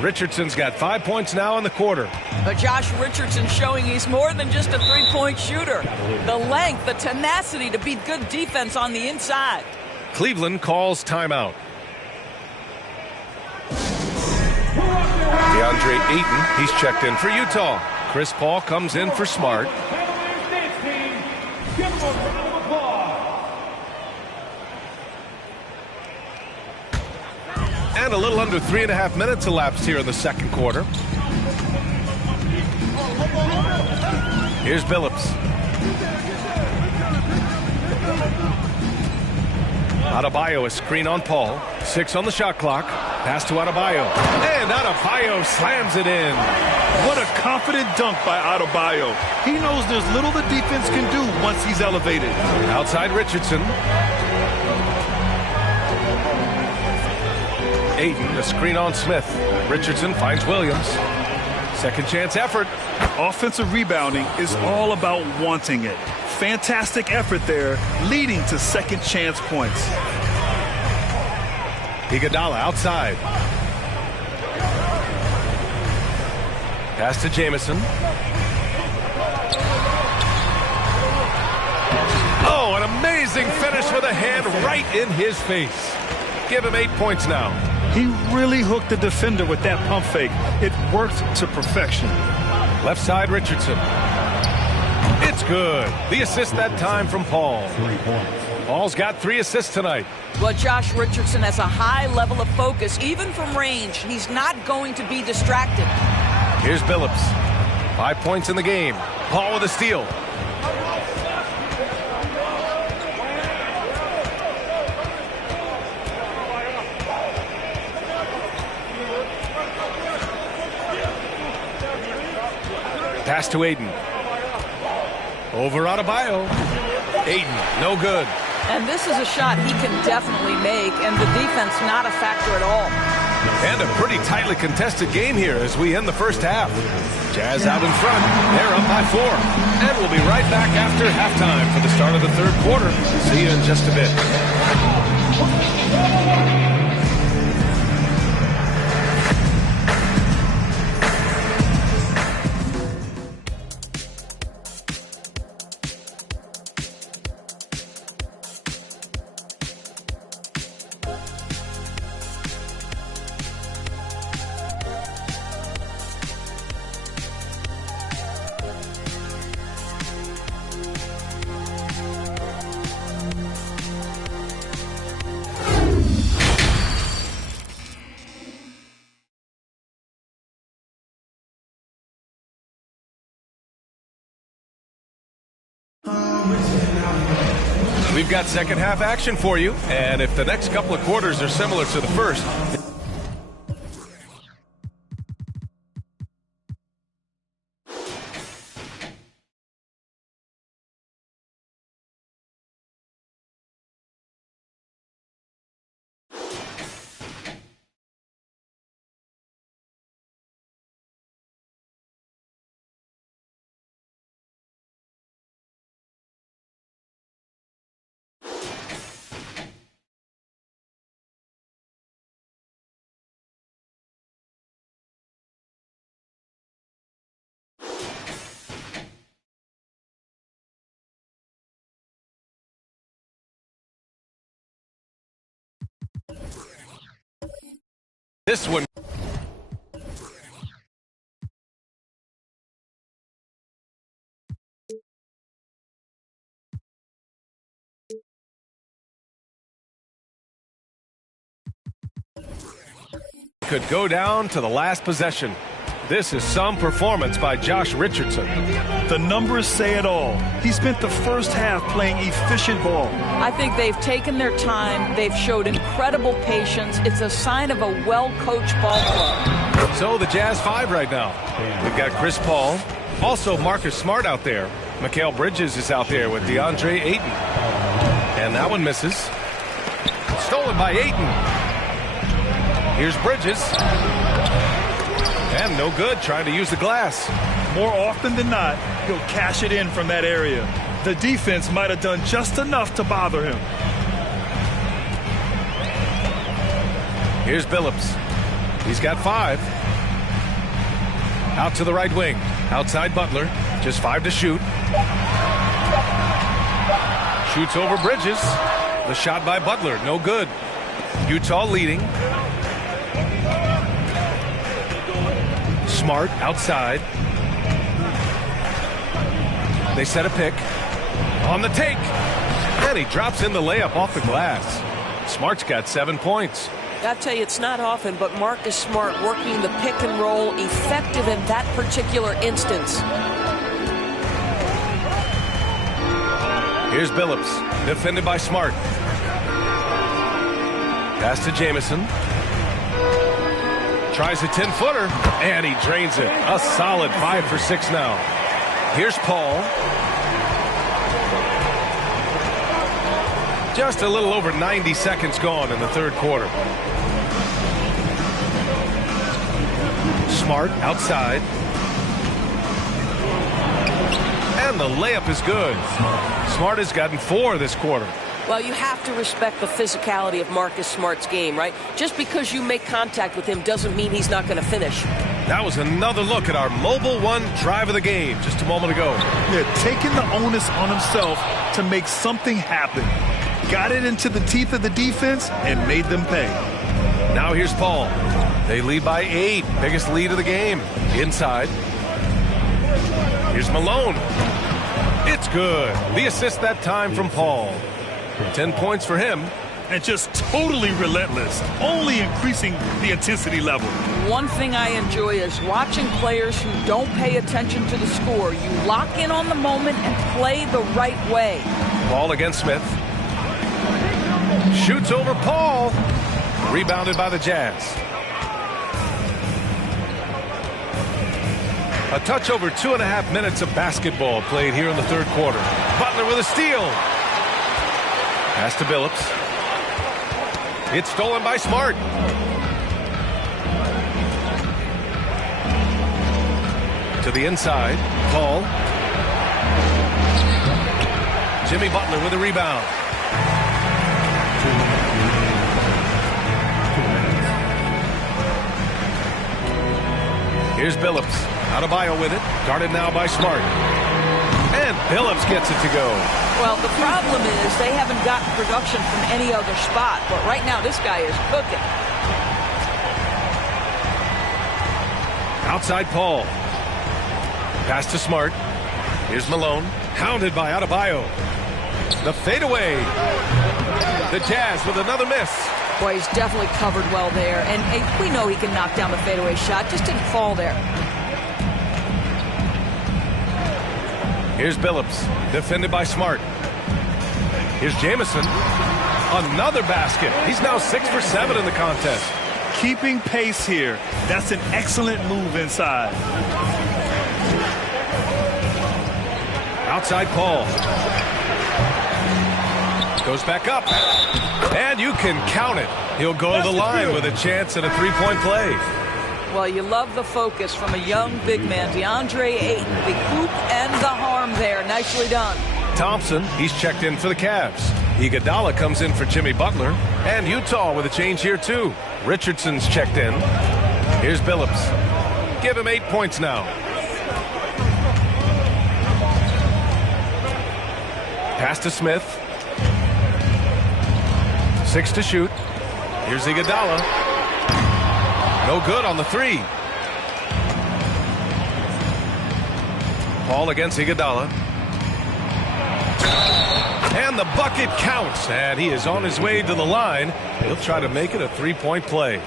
Richardson's got 5 points now in the quarter. But Josh Richardson showing he's more than just a three-point shooter. The length, the tenacity to beat good defense on the inside. Cleveland calls timeout. DeAndre Ayton, he's checked in for Utah. Chris Paul comes in for Smart. And a little under 3.5 minutes elapsed here in the second quarter. Here's Billups. Adebayo, a screen on Paul. 6 on the shot clock. Pass to Adebayo. And Adebayo slams it in. What a confident dunk by Adebayo. He knows there's little the defense can do once he's elevated. Outside Richardson. Ayton, a screen on Smith. Richardson finds Williams. Second chance effort. Offensive rebounding is all about wanting it. Fantastic effort there, leading to second chance points. Iguodala outside. Pass to Jamison. Oh, an amazing finish with a hand right in his face. Give him 8 points now. He really hooked the defender with that pump fake. It worked to perfection. Left side, Richardson. It's good. The assist that time from Paul. 3 points. Paul's got 3 assists tonight. Well, Josh Richardson has a high level of focus, even from range. He's not going to be distracted. Here's Billups. 5 points in the game. Paul with a steal. Pass to Ayton. Over Adebayo. Ayton, no good. And this is a shot he can definitely make, and the defense not a factor at all. And a pretty tightly contested game here as we end the first half. Jazz out in front. They're up by 4. And we'll be right back after halftime for the start of the third quarter. See you in just a bit. We've got second half action for you, and if the next couple of quarters are similar to the first, This one. Could go down to the last possession. This is some performance by Josh Richardson. The numbers say it all. He spent the first half playing efficient ball. I think they've taken their time. They've showed incredible patience. It's a sign of a well-coached ball club. So the Jazz 5 right now. We've got Chris Paul. Also Marcus Smart out there. Mikal Bridges is out there with DeAndre Ayton. And that one misses. Stolen by Ayton. Here's Bridges. And no good, trying to use the glass. More often than not, he'll cash it in from that area. The defense might have done just enough to bother him. Here's Billups. He's got 5. Out to the right wing. Outside Butler. Just 5 to shoot. Shoots over Bridges. The shot by Butler, no good. Utah leading. Smart outside. They set a pick. On the take. And he drops in the layup off the glass. Smart's got 7 points. Gotta tell you, it's not often, but Marcus Smart working the pick and roll, effective in that particular instance. Here's Billups, defended by Smart. Pass to Jamison. Tries a 10-footer, and he drains it. A solid 5 for 6 now. Here's Paul. Just a little over 90 seconds gone in the third quarter. Smart outside. And the layup is good. Smart has gotten 4 this quarter. Well, you have to respect the physicality of Marcus Smart's game, right? Just because you make contact with him doesn't mean he's not going to finish. That was another look at our Mobile One drive of the game just a moment ago. Yeah, taking the onus on himself to make something happen. Got it into the teeth of the defense and made them pay. Now here's Paul. They lead by 8. Biggest lead of the game. Inside. Here's Malone. It's good. The assist that time from Paul. 10 points for him. And just totally relentless, only increasing the intensity level. One thing I enjoy is watching players who don't pay attention to the score. You lock in on the moment and play the right way. Ball against Smith. Shoots over Paul. Rebounded by the Jazz. A touch over 2.5 minutes of basketball played here in the third quarter. Butler with a steal. Pass to Billups. It's stolen by Smart. To the inside. Paul. Jimmy Butler with a rebound. Here's Billups. Adebayo with it. Guarded now by Smart. And Billups gets it to go. Well, the problem is they haven't gotten production from any other spot. But right now, this guy is cooking. Outside Paul. Pass to Smart. Here's Malone. Hounded by Adebayo. The fadeaway. The Jazz with another miss. Boy, he's definitely covered well there. And we know he can knock down the fadeaway shot. Just didn't fall there. Here's Billups, defended by Smart. Here's Jamison. Another basket. He's now 6 for 7 in the contest. Keeping pace here. That's an excellent move inside. Outside Paul. Goes back up. And you can count it. He'll go to the line with a chance at a three-point play. Well, you love the focus from a young big man, DeAndre Ayton. The hoop and the harm there. Nicely done. Thompson, he's checked in for the Cavs. Iguodala comes in for Jimmy Butler. And Utah with a change here, too. Richardson's checked in. Here's Billups. Give him 8 points now. Pass to Smith. 6 to shoot. Here's Iguodala. No good on the three. Paul against Iguodala. And the bucket counts, and he is on his way to the line. He'll try to make it a three-point play.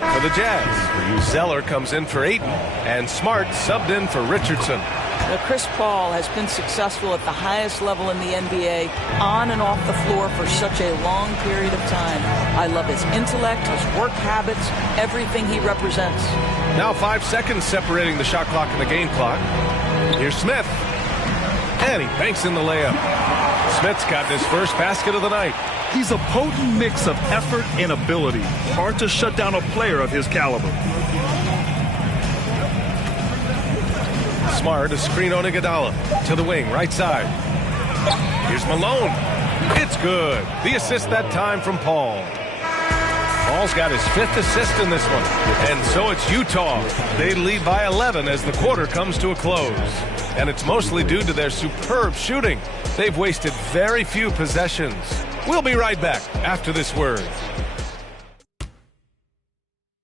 For the Jazz, Zeller comes in for Ayton, and Smart subbed in for Richardson. Now, Chris Paul has been successful at the highest level in the NBA, on and off the floor for such a long period of time. I love his intellect, his work habits, everything he represents. Now 5 seconds separating the shot clock and the game clock. Here's Smith. And he banks in the layup. Smith's gotten his first basket of the night. He's a potent mix of effort and ability. Hard to shut down a player of his caliber. Smart, a screen on Iguodala. To the wing, right side. Here's Malone. It's good. The assist that time from Paul. Paul's got his 5th assist in this one. And so it's Utah. They lead by 11 as the quarter comes to a close. And it's mostly due to their superb shooting. They've wasted very few possessions. We'll be right back after this word.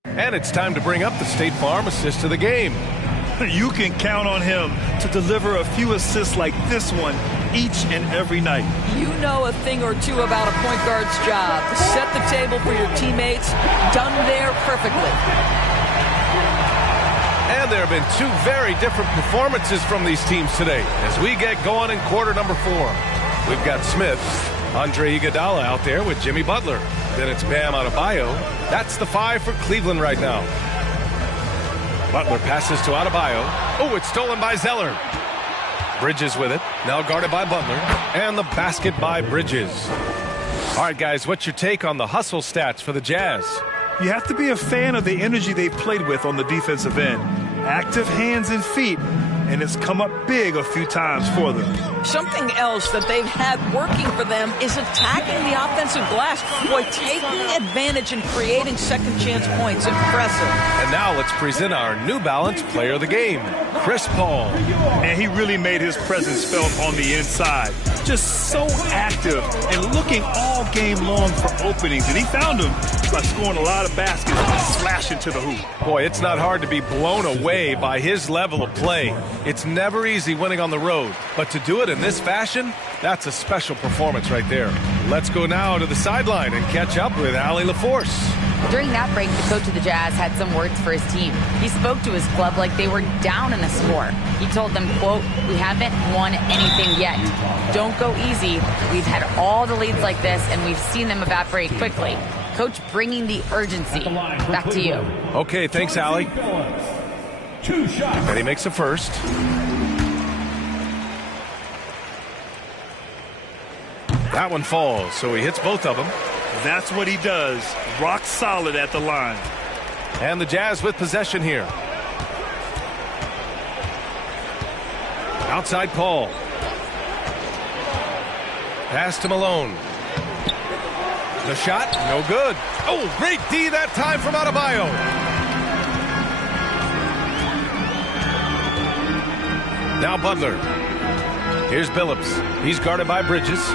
And it's time to bring up the State Farm assist of the game. You can count on him to deliver a few assists like this one each and every night. You know a thing or two about a point guard's job. Set the table for your teammates. Done there perfectly. And there have been 2 very different performances from these teams today as we get going in quarter number 4. We've got Smith, Andre Iguodala out there with Jimmy Butler. Then it's Bam Adebayo. That's the 5 for Cleveland right now. Butler passes to Adebayo. Oh, it's stolen by Zeller. Bridges with it. Now guarded by Butler. And the basket by Bridges. All right, guys, what's your take on the hustle stats for the Jazz? You have to be a fan of the energy they've played with on the defensive end. Active hands and feet, and it's come up big a few times for them. Something else that they've had working for them is attacking the offensive glass. Boy, taking advantage and creating second chance points. Impressive. And now let's present our New Balance player of the game, Chris Paul. And he really made his presence felt on the inside. Just so active and looking all game long for openings. And he found them by scoring a lot of baskets and slashing to the hoop. Boy, it's not hard to be blown away by his level of play. It's never easy winning on the road, but to do it in this fashion, that's a special performance right there. Let's go now to the sideline and catch up with Allie LaForce. During that break, the coach of the Jazz had some words for his team. He spoke to his club like they were down in the score. He told them, quote, "We haven't won anything yet. Don't go easy. We've had all the leads like this, and we've seen them evaporate quickly." Coach bringing the urgency. Back to you. Okay, thanks, Allie. And he makes a first. That one falls, so he hits both of them. That's what he does. Rock solid at the line. And the Jazz with possession here. Outside Paul. Pass to Malone. The shot, no good. Oh, great D that time from Adebayo. Now Butler. Here's Billups. He's guarded by Bridges.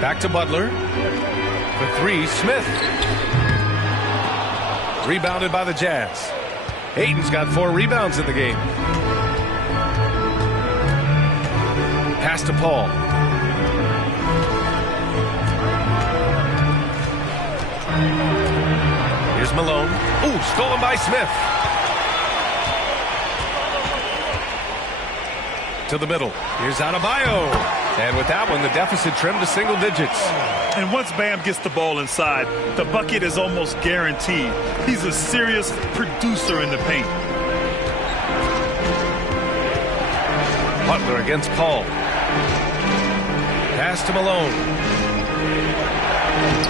Back to Butler. For 3, Smith. Rebounded by the Jazz. Ayton's got 4 rebounds in the game. Pass to Paul. Here's Malone. Ooh, stolen by Smith. To the middle. Here's Adebayo. And with that one, the deficit trimmed to single digits. And once Bam gets the ball inside, the bucket is almost guaranteed. He's a serious producer in the paint. Butler against Paul. Pass to Malone.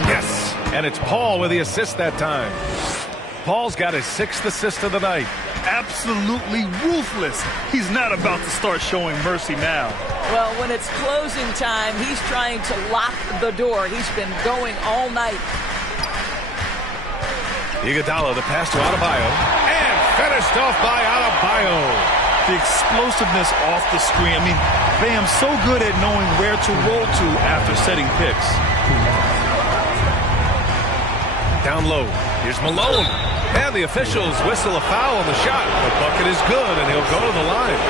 Yes, and it's Paul with the assist that time. Paul's got his 6th assist of the night. Absolutely ruthless. He's not about to start showing mercy now. Well, when it's closing time, he's trying to lock the door. He's been going all night. Iguodala, the pass to Adebayo. And finished off by Adebayo. The explosiveness off the screen. I mean, Bam's so good at knowing where to roll to after setting picks. Down low. Here's Malone. And the officials whistle a foul on the shot. The bucket is good, and he'll go to the line.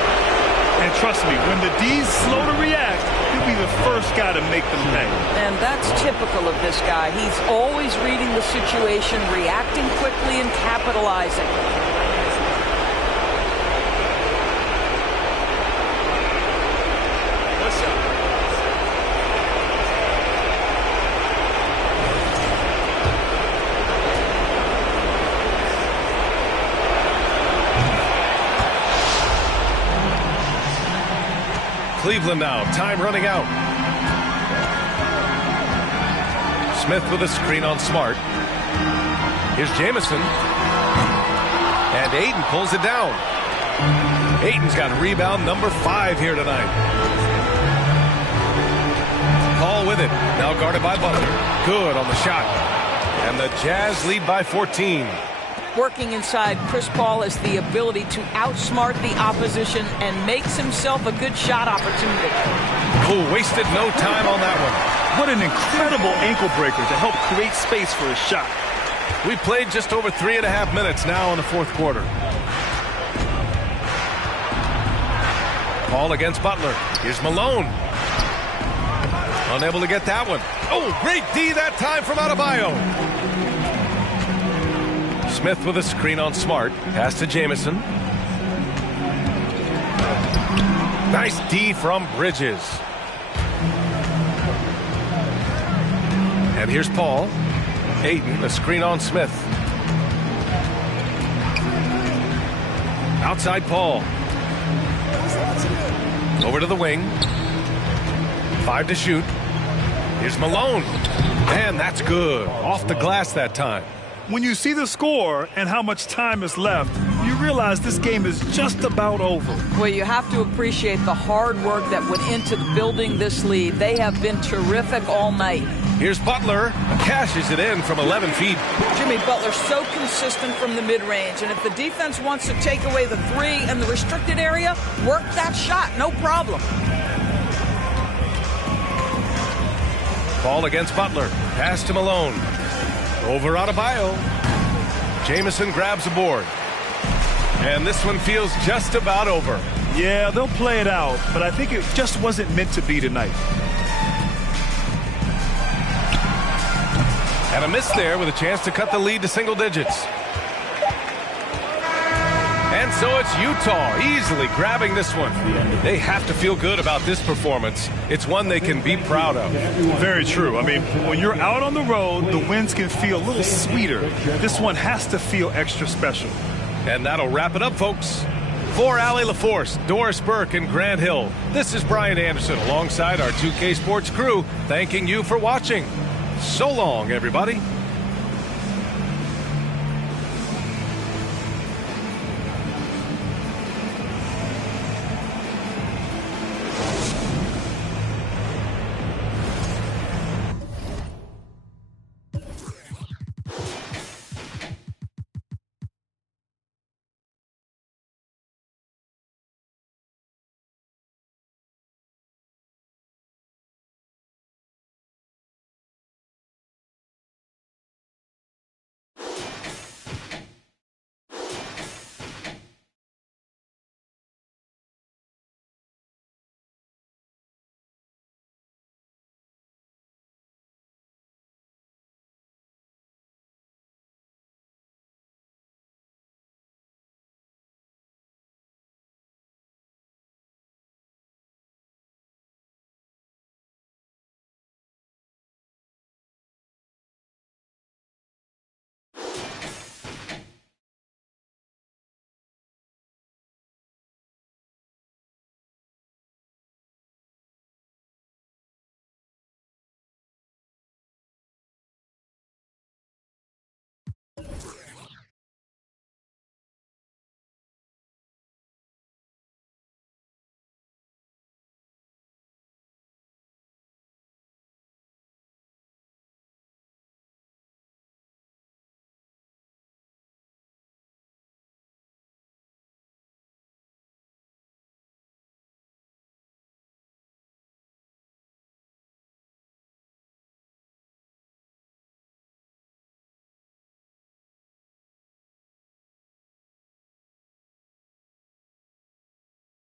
And trust me, when the D's slow to react, he'll be the first guy to make them pay. And that's typical of this guy. He's always reading the situation, reacting quickly, and capitalizing. Cleveland now, time running out. Smith with a screen on Smart. Here's Jamison. And Ayton pulls it down. Ayton's got rebound number 5 here tonight. Paul with it, now guarded by Butler. Good on the shot. And the Jazz lead by 14. Working inside, Chris Paul has the ability to outsmart the opposition and makes himself a good shot opportunity. Oh, wasted no time on that one. What an incredible ankle breaker to help create space for a shot. We played just over 3.5 minutes now in the fourth quarter. Paul against Butler. Here's Malone. Unable to get that one. Oh, great D that time from Adebayo. Smith with a screen on Smart. Pass to Jamison. Nice D from Bridges. And here's Paul. Ayton, a screen on Smith. Outside Paul. Over to the wing. 5 to shoot. Here's Malone. And that's good. Off the glass that time. When you see the score and how much time is left, you realize this game is just about over. Well, you have to appreciate the hard work that went into building this lead. They have been terrific all night. Here's Butler. Cashes it in from 11 feet. Jimmy Butler so consistent from the mid-range. And if the defense wants to take away the 3 in the restricted area, work that shot. No problem. Ball against Butler. Pass to Malone. Over Adebayo. Jamison grabs a board. And this one feels just about over. Yeah, they'll play it out, but I think it just wasn't meant to be tonight. And a miss there with a chance to cut the lead to single digits. And so it's Utah easily grabbing this one. They have to feel good about this performance. It's one they can be proud of. Very true. I mean, when you're out on the road, the wins can feel a little sweeter. This one has to feel extra special. And that'll wrap it up, folks. For Allie LaForce, Doris Burke, and Grant Hill, this is Brian Anderson alongside our 2K Sports crew, thanking you for watching. So long, everybody.